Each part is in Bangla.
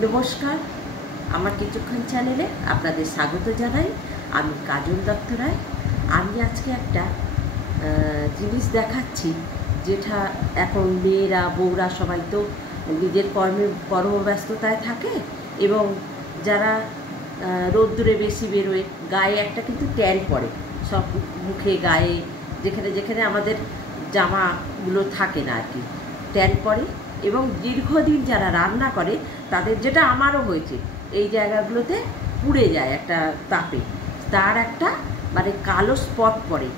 নমস্কার, আমার কিছুক্ষণ চ্যানেলে আপনাদের স্বাগত জানাই। আমি কাজল দত্ত রায়। আমি আজকে একটা জিনিস দেখাচ্ছি, যেটা এখন মেয়েরা বউরা সবাই তো নিজের কর্মব্যস্ততায় থাকে, এবং যারা রোদ্দুরে বেশি বেরোয়, গায়ে একটা কিন্তু ট্যান পড়ে, সব মুখে গায়ে যেখানে যেখানে আমাদের জামাগুলো থাকে না আর কি, ট্যান পড়ে। এবং দীর্ঘদিন যারা রান্না করে তাদের, যেটা আমারও হয়েছে, এই জায়গাগুলোতে পুড়ে যায় একটা তাপে, তার একটা মানে কালো স্পট পড়ে।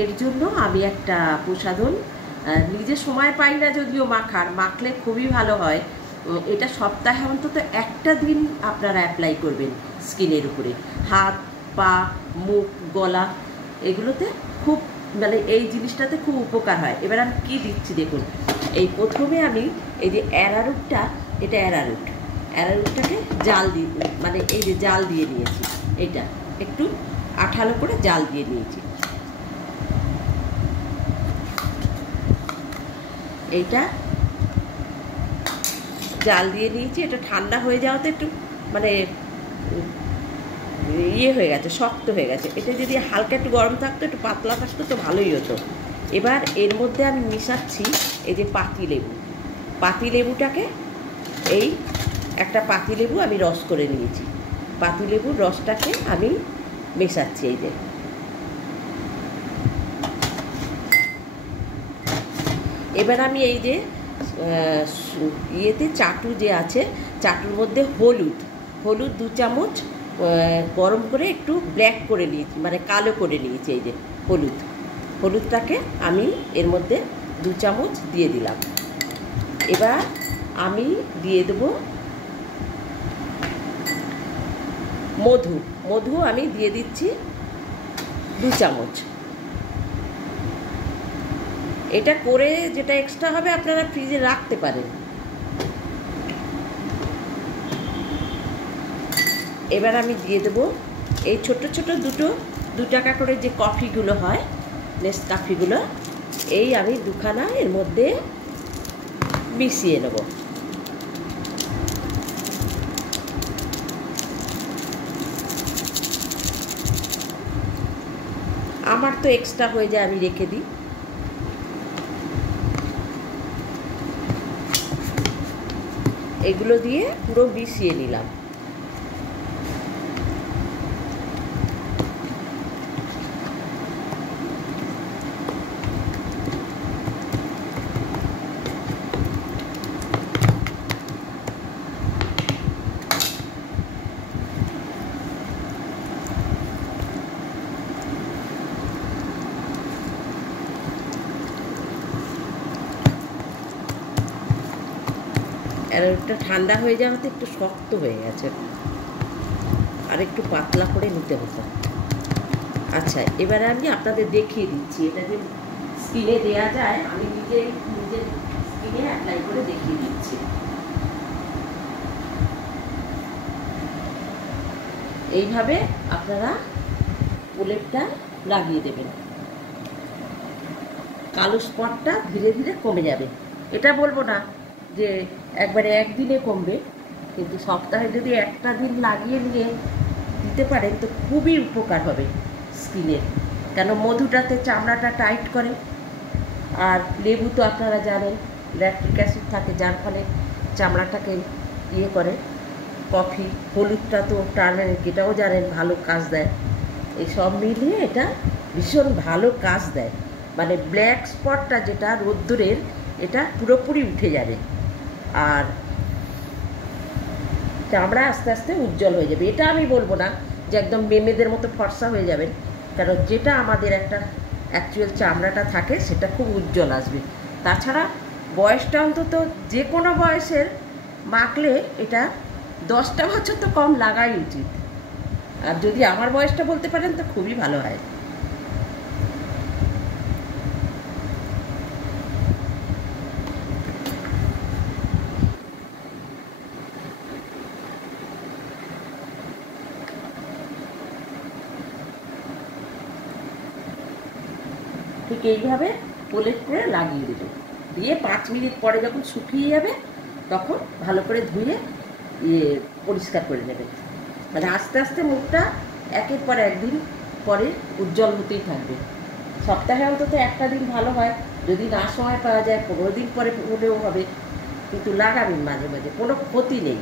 এর জন্য আমি একটা প্রসাধন নিজে সময় পাই না যদিও মাখলে খুবই ভালো হয়। এটা সপ্তাহে অন্তত একটা দিন আপনারা অ্যাপ্লাই করবেন স্কিনের উপরে, হাত, পা, মুখ, গলা, এগুলোতে খুব মানে এই জিনিসটাতে খুব উপকার হয়। এবার আমি কী দিচ্ছি দেখুন। এই প্রথমে আমি এই যে অ্যারারুটটা, এটা অ্যারারুটটাকে জাল দিয়ে, মানে এই যে জাল দিয়ে নিয়েছি, এটা একটু আঠালো করে জাল দিয়ে নিয়েছি। এইটা জাল দিয়ে নিয়েছি, এটা ঠান্ডা হয়ে যাওয়াতে একটু মানে ইয়ে হয়ে গেছে, শক্ত হয়ে গেছে। এটা যদি হালকা একটু গরম থাকতো, একটু পাতলা থাকতো তো ভালোই হতো। এবার এর মধ্যে আমি মিশাচ্ছি এই যে পাতিলেবুটাকে, এই একটা পাতিলেবু আমি রস করে নিয়েছি, পাতিলেবুর রসটাকে আমি মেশাচ্ছি। এই যে এবার আমি এই যে ইয়েতে চাটু যে আছে, চাটুর মধ্যে হলুদ 2 চামচ গরম করে একটু ব্ল্যাক করে নিয়েছি, মানে কালো করে নিয়েছি। এই যে হলুদটাকে আমি এর মধ্যে 2 চামচ দিয়ে দিলাম। এবার আমি দিয়ে দেবো মধু আমি দিয়ে দিচ্ছি 2 চামচ। এটা করে যেটা এক্সট্রা হবে আপনারা ফ্রিজে রাখতে পারেন। এবার আমি দিয়ে দেবো এই ছোট ছোট 2 টাকা করে যে কফিগুলো হয়, নেসকাফিগুলো, এই আমি 2খানা এর মধ্যে মিশিয়ে নেব। আমার তো এক্সট্রা হয়ে যায়, আমি রেখে দিই। এগুলো দিয়ে পুরো মিশিয়ে নিলাম। অ্যারারুটটা ঠান্ডা হয়ে যাওয়াতে একটু শক্ত হয়ে গেছে, আর একটু পাতলা করে নিতে হতো। আচ্ছা, এবারে আমি আপনাদের দেখিয়ে দিচ্ছি, এটা যে স্কিনে দেওয়া যায়, আমি নিজের স্কিনে অ্যাপ্লাই করে দেখিয়ে দিচ্ছি। এইভাবে আপনারা প্রলেপটা লাগিয়ে দেবেন, কালো স্পটটা ধীরে ধীরে কমে যাবে। এটা বলবো না যে একবারে একদিনে কমবে, কিন্তু সপ্তাহে যদি একটা দিন লাগিয়ে নিয়ে দিতে পারেন তো খুবই উপকার হবে স্কিনের। কেন মধুটাতে চামড়াটা টাইট করে, আর লেবু তো আপনারা জানেন ল্যাকটিক অ্যাসিড থাকে, যার ফলে চামড়াটাকে ইয়ে করে। কফি, হলুদটা তো টার্মেরিক, এটাও জানেন ভালো কাজ দেয়। এই সব মিলিয়ে এটা ভীষণ ভালো কাজ দেয়, মানে ব্ল্যাক স্পটটা যেটা রোদ্দুরের, এটা পুরোপুরি উঠে যাবে, আর চামড়া আস্তে আস্তে উজ্জ্বল হয়ে যাবে। এটা আমি বলবো না যে একদম মেমেদের মতো ফর্সা হয়ে যাবেন, কারণ যেটা আমাদের একটা অ্যাকচুয়াল চামড়াটা থাকে সেটা খুব উজ্জ্বল আসবে। তাছাড়া বয়সটা অন্তত যে কোনো বয়সের মাখলে এটা 10টা বছর তো কম লাগাই উচিত, আর যদি আমার বয়সটা বলতে পারেন তো খুবই ভালো হয়। ঠিক এইভাবে প্রলেপ করে লাগিয়ে দেবে, দিয়ে 5 মিনিট পরে যখন শুকিয়ে যাবে তখন ভালো করে ধুয়ে পরিষ্কার করে নেবেন। মানে আস্তে আস্তে মুখটা একের পর একদিন পরে উজ্জ্বল হতেই থাকবে। সপ্তাহে অন্তত একটা দিন ভালো হয়, যদি না সময় পাওয়া যায় 15 দিন পরে হলেও হবে, কিন্তু লাগাবেন মাঝে মাঝে, কোনো ক্ষতি নেই।